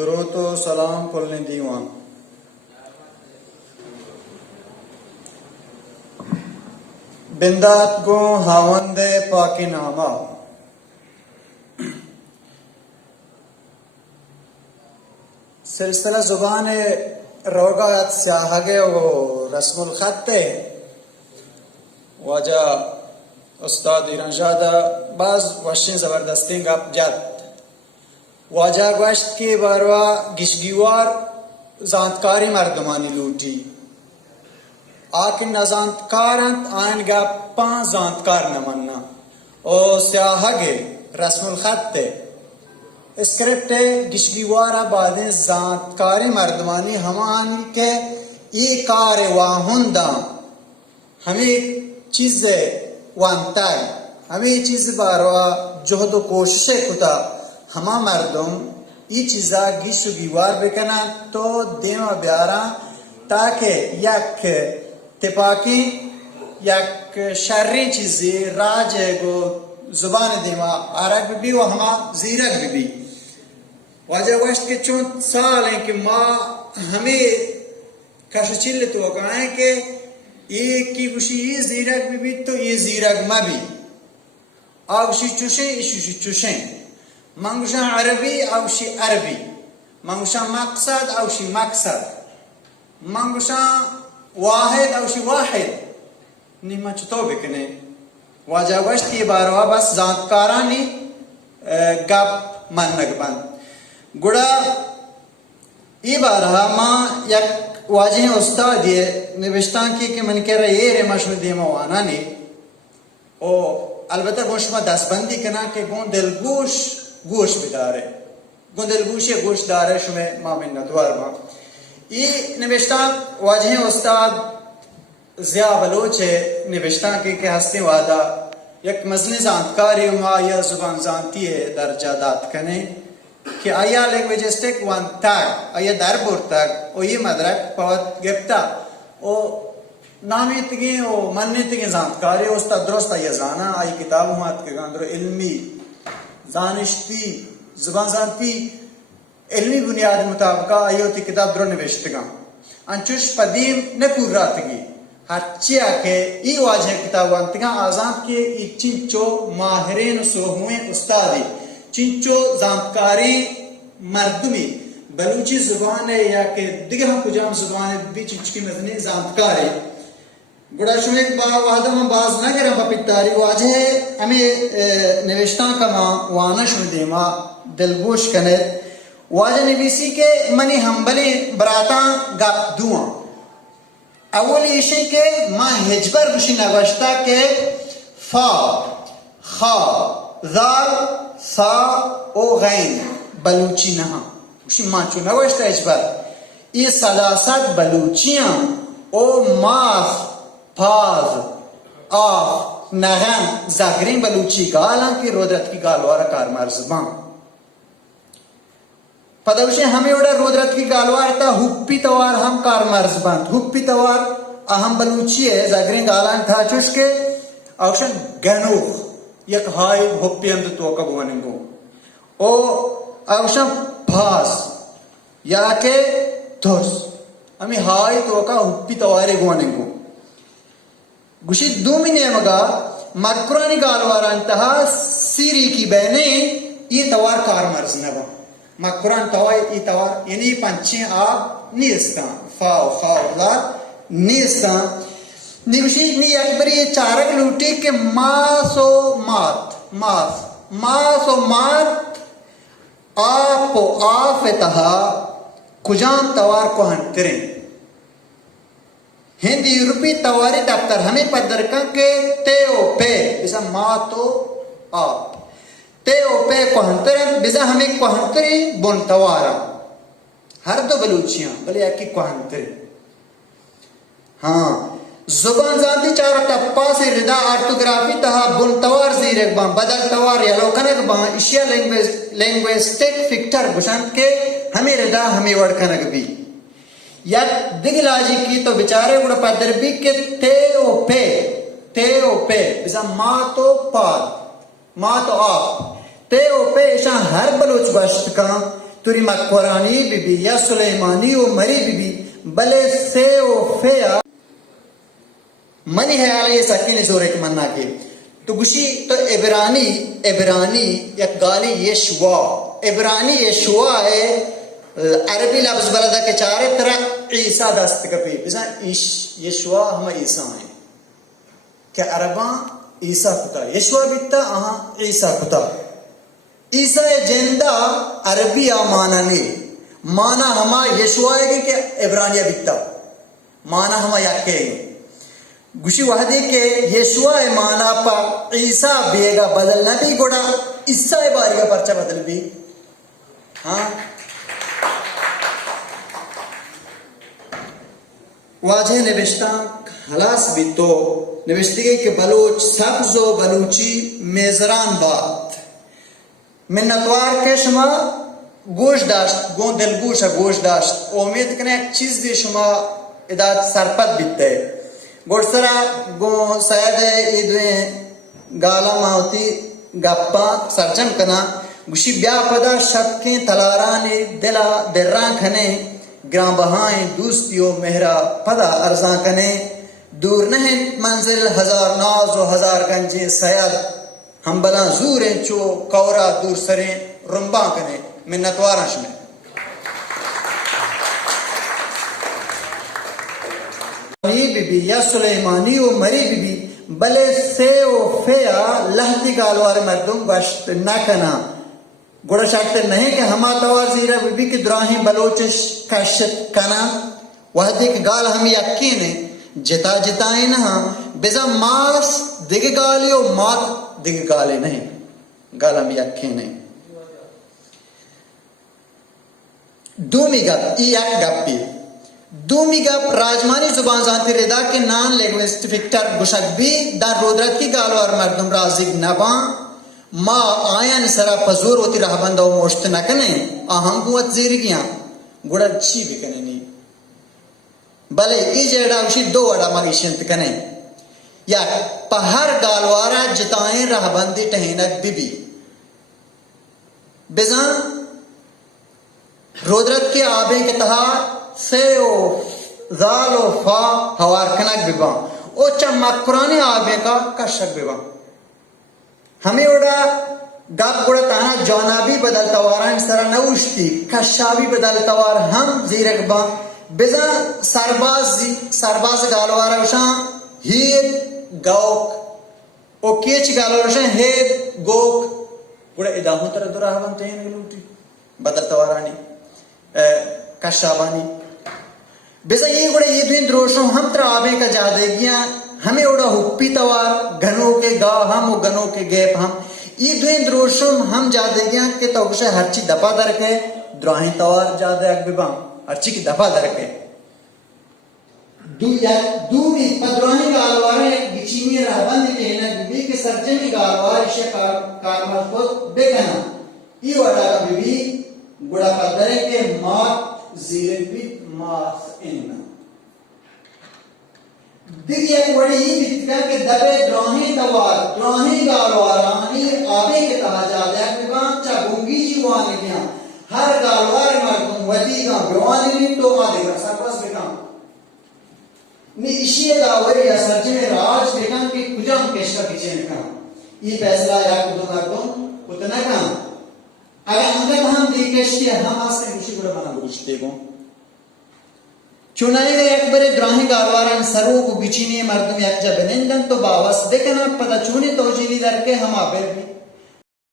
दुरूद व सलाम कुल दीवान। बिंदात गो हावंदे पाकी नामा सिलसिला जुबान रोगात स्याहगे वो रस्मुल खत्ते वजह उस्ताद इरंजादा बाज वशिन जबरदस्ती गप जात वजह गश्त के बारवा गिशगीवार जानकारी मर्दमानी लूटी आकिन नजांतकारंत आन गा पांच जानकार न मन्ना ओ स्याहगे रस्मुल खत्ते स्क्रिप्ट गिशगीवारा बादे जानकारी मर्दमानी हमान के ई कार वाहुंदा हमें चीज वानता हमें चीज बारवा जोहद कोशिश कुता हमा मर्दम ई चीजा गिशगीवार बेकना तो देवा ब्यारा ताकि यक तिपाकी यक शर्री चीज़े राज गो जुबान देवा अरब भी वो हमा जीरक भी वजह वस्ट के चुन साल है कि माँ हमें कशचिल्ले तो कहें कि एक की उसी ये जीरक भी तो ये जीरक में भी आवशी चुशे इशुशी चुशे मंगुशा अरबी आवशी अरबी मंगुशा मकसद आवशी मकसद मंगुशा वाहिद आवशी वाहिद निमा चुतो बिकने वजह वस्ट की बारवा बस जानकारानी गप मन नगबन गुड़ा ये बारहा माँ यक वाजे उस्ताद ये निविष्टा की मन कह रहा ये रे मशहूर देमा वाना ने ओ अलबत्ता गोश में दसबंदी करना के गों दिलगोश गोश बिदारे गों दिलगोश ये गोश दारे शुमे मामिन नदवार माँ ये निविष्टा वाजे उस्ताद ज़िया बलोच है निविष्टा के हस्ते वादा यक मजने जानकारी माँ या जुबान जानती है दर्जा दात कने कि आया लैंग्वेजिस्टिक वन तक आया दरबुर तक ओ ये मदरक पवत गिफ्ता ओ नामी तगे ओ मन्ने तगे जानकारी उस्ता दुरुस्त आया जाना आई किताब मात के गांधरो इल्मी जानश्ती जुबान जानती इल्मी बुनियाद मुताबिक आयो ती किताब द्रो निवेशतगा अंचुश पदीम न कुर्रातगी हच्चिया के ई वाजे किताब वंतगा आजाद के ई चिंचो माहिरीन सोहुए उस्तादी चिंचो जानकारी मर्दमी बलूची जुबान है या के दिगे हम कुजाम जुबान है भी चिंचकी मदनी जानकारी गुड़ा शुमे वादम हम बाज न करें बपितारी वाजे हमें निवेशता का मां वानश में देमा दिलगोश कने वाजे निवीसी के मनी हमबली बराता गप दुआ अवल इशे के मां हिजबर बुशी नवश्ता के फा खा जाल सा ओ गैन बलूची नहा उसी माचू नवश्ता इजबर ये सलासत बलूचियां ओ माफ फाज आफ नगन जागरी बलूची गाला की रोदरत की गालवार कारमार जुबान पदवशे हमें उड़ा रोदरत की गालवार था हुप्पी तवार हम कारमार जुबान हुप्पी तवार अहम बलूची है जागरी गालान था चुस्के औशन गनूख यक हाय हुप्पी हम तो का बुवनिंगो ओ औशन फाज या के धोस हमें हाय तो का हुप्पी तवारे गुवनिंगो गुशी दो महीने मगा मकरानी गालवारांतः सीरी की बहने ये तवार कार मर्ज नवा मकरान तवार ये तवार यानी पंचे आप निस्ता फाव फाव ला निस्ता निवशी नी अकबरी ये चारक लूटी के मासो मात मास मासो मात आपो आफतः कुजाम तवार को हंतरे हिंदी यूरोपी तवारी दफ्तर हमें पदरका के तेओ पे बिसा माँ तो आप तेओ पे कोहंतरे बिसा हमें कोहंतरी बोन तवारा हर दो बलूचियां भले एक की कोहंतरी हाँ जुबान जानती चार टप्पा से रिदा ऑर्थोग्राफी तहा बुन तवार जीरेक बां बदल तवार या लोकनक बां एशिया लैंग्वेजिस्टिक फिक्टर बुशांत के हमें रिदा हमें वर्डकनक भी या दिगलाजी की तो बेचारे गुड़ पदरबी के ते पे बिसा माँ तो पाद माँ तो आप ते पे ऐसा हर बलोच बश्त का तुरी मकबरानी बीबी या सुलेमानी ओ मरी बीबी बले से ओ फेया मनी है आले सकीन जोर एक मन्ना के तो गुशी तो इब्रानी या गाली यशवा इब्रानी यशवा है अरबी लफ्ज बलदा के चारे तरह ईसा दस्त कपी बिसा यशवा हम ईसा है क्या अरबा ईसा कुता यशवा बिता आहा ईसा कुता ईसा जिंदा अरबिया माना ने माना हमा यशवा है कि इब्रानिया बिता माना हमा याके गुशी वहदे के यशवा माना पा ईसा बेगा बदलना भी गोड़ा ईसा बारी का पर्चा बदल भी हाँ वाजह निविष्टा हलास भी तो निविष्टी गई कि बलूच सब्जो बलूची मेजरान बात मिन्नतवार के शुमा गोश दाश्त गो दिलगोश गोश दाश्त उम्मीद कने एक चीज दे शुमा इदात सरपत बिते गोड़सरा गो शायद इदवे गाला मावती गप्पा सरचम कना गुशी ब्या पदा शक्के तलाराने दिला दिर्रा खने ग्राम बहाएं दूस्तियों मेहरा पदा अर्जा कने दूर नहीं मंजिल हजार नाज व हजार गंजे सयाद हम बला जूरे चो कौरा दूर सरे रुम्बा कने मिन्नतवारश में बीबी या सुलेमानी ओ मरी बीबी बले से ओ फेया लहती गालवार मर्दुम गश्त न कना गुड़ा शाक्ते नहीं कि हमा तवार जीरा बीबी की द्राही बलोचिश कश्त कना वह देख गाल हम यकीन है जिता जिताए ना बेजा मास दिग गालियो मात दिग गाले नहीं गाल हम यकीन है दूमी गप ई एक गप्पी दूमी गप राजमानी जुबान जानती रेदा के नान लेगवेस्ट फिक्टर गुशक भी दार रोदरत की गालवार मर्दम राजिक नबा माँ आयन सरा पजूर होती रहबंदा मोश्त न कने अहम कुवत जीर गया गुड़ा छी भी कने नहीं भले इज एड़ा उसी दो अड़ा मगिशंत कने या पहर गालवारा जिताएं रहबंदी टहनक बीबी बेजा रोदरत के आबे के तहा से ओ जालो फा हवार कनक बिबा ओ चमक कुराने आबे का कशक बिबा हमें उड़ा गप गुड़ा ताना जौना भी बदलता वारा सरा नउश्ती कशा भी बदलता वार हम जीरक बा बेजा सरबाज गालवारा उशा हीद गौक ओ केच गालवारा उशा हेद गोक गुड़ा इदाहु तरह दुरा हम तहन गलूटी बदलता वारा नी कशाबानी बेसा ये गुड़ा ये दिन द्रोशों हम त्राबे का जादेगियां हमें उड़ा हुप्पी तवार घनों के गा हम और घनों के गैप हम ये दिन द्रोशों हम जादेगियां के तो उसे हर चीज दफा दर के द्राही तवार जादे अकबिबा हर चीज की दफा दर के दूमी पद्राही गालवारे गिचीनी रहबंद के ना बीबी के सर्जनी गालवार इसे कारमत को बेगना ये वाला का बीबी गुड़ा पदरे के मात जीरे भी मास इन दिव्य बड़ी बितका के दबे द्रोही गालवारानी आबे के तहा जादे विवान चा गुंगी जीवान गया हर गालवार मर्दुम वदी का विवान नी तो आदे का सरपस बेका नी इशिए दावरी या सर्जने राज बेका के कुजम केशका किचन का ये फैसला या कुदो मर्दुम उतना का अगर अंगत हम देखेशती हम आसे खुशी गुड़ा बना बुझते को चुनाई में एक बरे द्राही गालवारन सरो को गिचीनी मर्दम एक जब निंदन तो बावस देखना पता चुनी तोजीली दर के हम आबे भी